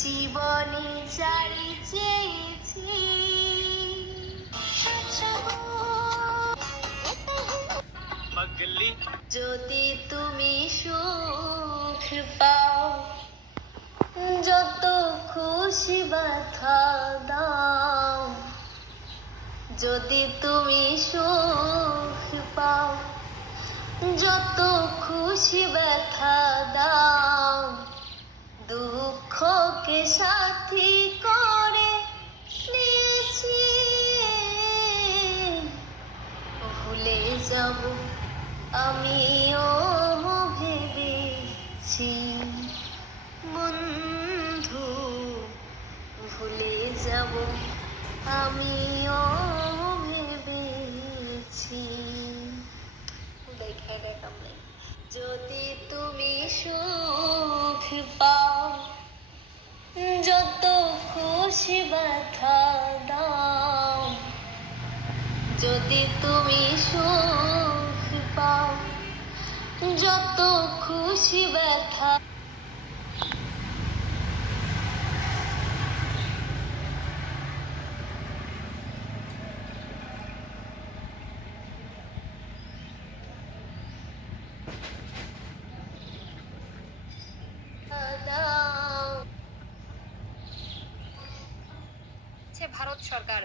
জীবনে চারি চেয়েছি যদি তুমি সুখ পাও, যত খুশি ব্যথা দাও। যদি তুমি সুখ পাও, যত খুশি ব্যথা দাও। দুঃখকে সাথী করে নিয়েছি, ভুলে যাব আমিও ভেবেছি। বন্ধু, ভুলে যাব আমিও ভেবেছি। যদি তুমি সুখ পাও, যত খুশি ব্যথা দাও। যদি তুমি সুখ পাও, যত খুশি ব্যথা। ভারত সরকার